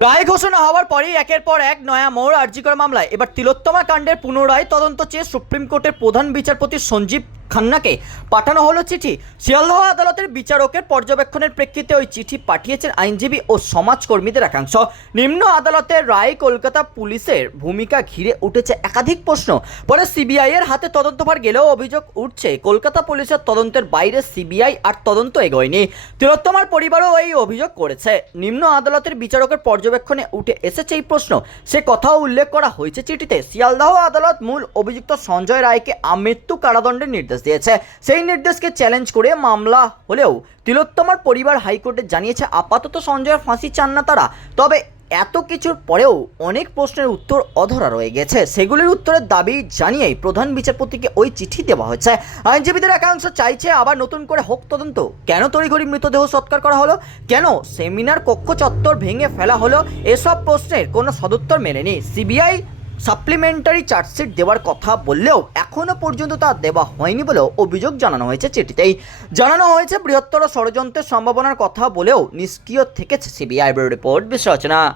রায় ঘোষণা হওয়ার পরেই একের পর এক নয়া মোড় আর্জিকর মামলায়। এবার তিলোত্তমা কাণ্ডের পুনরায় তদন্ত চেয়ে সুপ্রিম কোর্টের প্রধান বিচারপতি সঞ্জীব খান্নাকে পাঠানো হলো চিঠি। শিয়ালদহ আদালতের বিচারকের পর্যবেক্ষণের প্রেক্ষিতে ওই চিঠি পাঠিয়েছেন আইনজীবী ও সমাজকর্মীদের একাংশ। নিম্ন আদালতের রায় কলকাতা পুলিশের ভূমিকা ঘিরে উঠেছে একাধিক প্রশ্ন। পরে সিবিআই এর হাতে তদন্তভার গেলেও অভিযোগ উঠছে, কলকাতা পুলিশের তদন্তের বাইরে সিবিআই আর তদন্ত এগোয়নি। তিলোত্তমার পরিবারও এই অভিযোগ করেছে। নিম্ন আদালতের বিচারকের পর্যবেক্ষণে উঠে এসেছে এই প্রশ্ন। সে কথাও উল্লেখ করা হয়েছে চিঠিতে। শিয়ালদহ আদালত মূল অভিযুক্ত সঞ্জয় রায়কে আমৃত্যু কারাদণ্ডের নির্দেশ দিয়েছে। সেই নির্দেশকে চ্যালেঞ্জ করে মামলা হলেও তিলোত্তমার পরিবার হাইকোর্টে জানিয়েছে, আপাতত সঞ্জয়ের ফাঁসি চান না তারা। তবে এত কিছুর পরেও অনেক প্রশ্নের উত্তর অধরা রয়ে গেছে। সেগুলির উত্তরের দাবি জানিয়েই প্রধান বিচারপতিকে ওই চিঠি দেওয়া হয়েছে। আইনজীবীদের একাংশ চাইছে আবার নতুন করে হোক তদন্ত। কেন তড়িঘড়ি মৃতদেহ সৎকার করা হলো? কেন সেমিনার কক্ষ চত্বর ভেঙে ফেলা হলো? এসব প্রশ্নের কোনো সদুত্তর মেলেনি। সিবিআই সাপ্লিমেন্টারি চার্জশিট দেওয়ার কথা বললেও এখনও পর্যন্ত তা দেওয়া হয়নি বলেও অভিযোগ জানানো হয়েছে চিঠিতেই। জানানো হয়েছে বৃহত্তর ষড়যন্ত্রের সম্ভাবনার কথা বলেও নিষ্ক্রিয় থেকেছে সিবিআই রিপোর্ট। বিশ্লেষণা